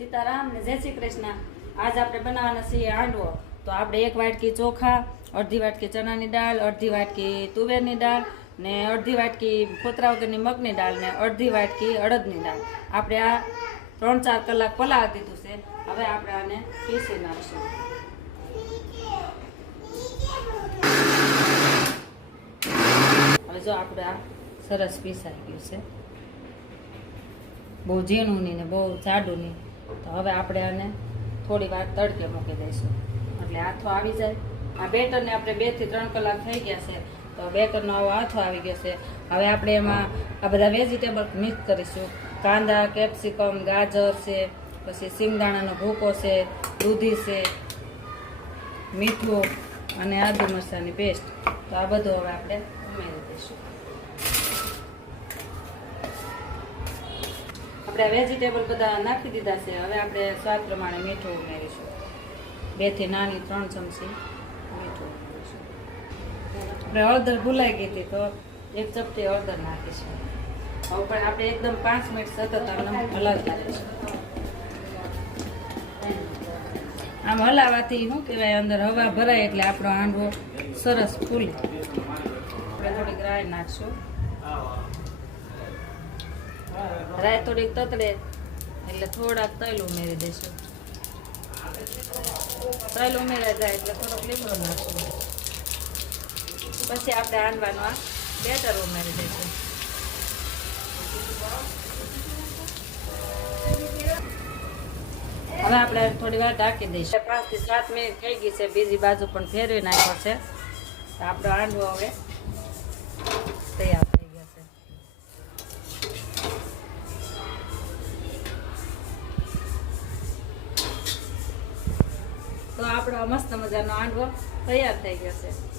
સીતારામ ને જય શ્રી કૃષ્ણ. આજ આપણે બનાવવાના છીએ હાંડવો. તો આપણે એક વાટકી ચોખા, અડધી વાટકી ચણાની દાળ, અડધી વાટકી તુવેરની દાળ ને અડધી વાટકી ફોતરા વગરની મગની દાળ ને અડધી વાટકી અડદની દાળ. આપણે આ ત્રણ ચાર કલાક પલાવી દીધું છે. હવે આપણે આને પીસી નાખશું. હવે જો આપણે આ સરસ પીસાઈ ગયું છે. બહુ ઝીણું નહીં ને બહુ જાડું નહીં તો હવે આપણે આને થોડી વાર તડકે મૂકી દઈશું. એટલે આથો આવી જાય. આ બેટરને આપણે બેથી ત્રણ કલાક થઈ ગયા છે. તો બેટરનો આવો આથો આવી ગયો છે. હવે આપણે એમાં આ બધા વેજીટેબલ મિક્સ કરીશું. કાંદા કેપ્સિકમ ગાજર છે, પછી સિંગદાણાનો ભૂકો છે, દૂધી છે, મીઠું અને આદુ મરચાંની પેસ્ટ તો આ બધું હવે આપણે ઉમેરી દઈશું. આપણે વેજીટેબલ બધા નાખી દીધા છે. હવે આપણે સ્વાદ પ્રમાણે મીઠું ઉમેરીશું. બેથી નાની ત્રણ ચમચી મીઠું આપણે હળદર ભૂલાઈ ગઈ હતી તો એક ચપટી હળદર નાખીશું. હવે પણ આપણે એકદમ પાંચ મિનિટ સતત આમ હલાવતા રહીશું આમ હલાવાથી શું કહેવાય? અંદર હવા ભરાય એટલે આપણો હાંડવો સરસ ફૂલ. આપણે થોડીક રાઈ નાખશું. રાઈ થોડીક તતડે, એટલે થોડાક તૈલ ઉમેરી દઈશું તૈલ ઉમેરાઈ જાય એટલે થોડોક લીમડો નાખશું પછી આપણે આંડવાનું આ બેટર ઉમેરી દઈશું હવે આપણે થોડી વાર ઢાંકી દઈશું. પાંચથી સાત મિનિટ થઈ ગઈ છે, બીજી બાજુ પણ ફેરવી નાખ્યો છે. આપણો આંડવો હવે તૈયાર આપણો મસ્ત મજાનો હાંડવો તૈયાર થઈ ગયો છે.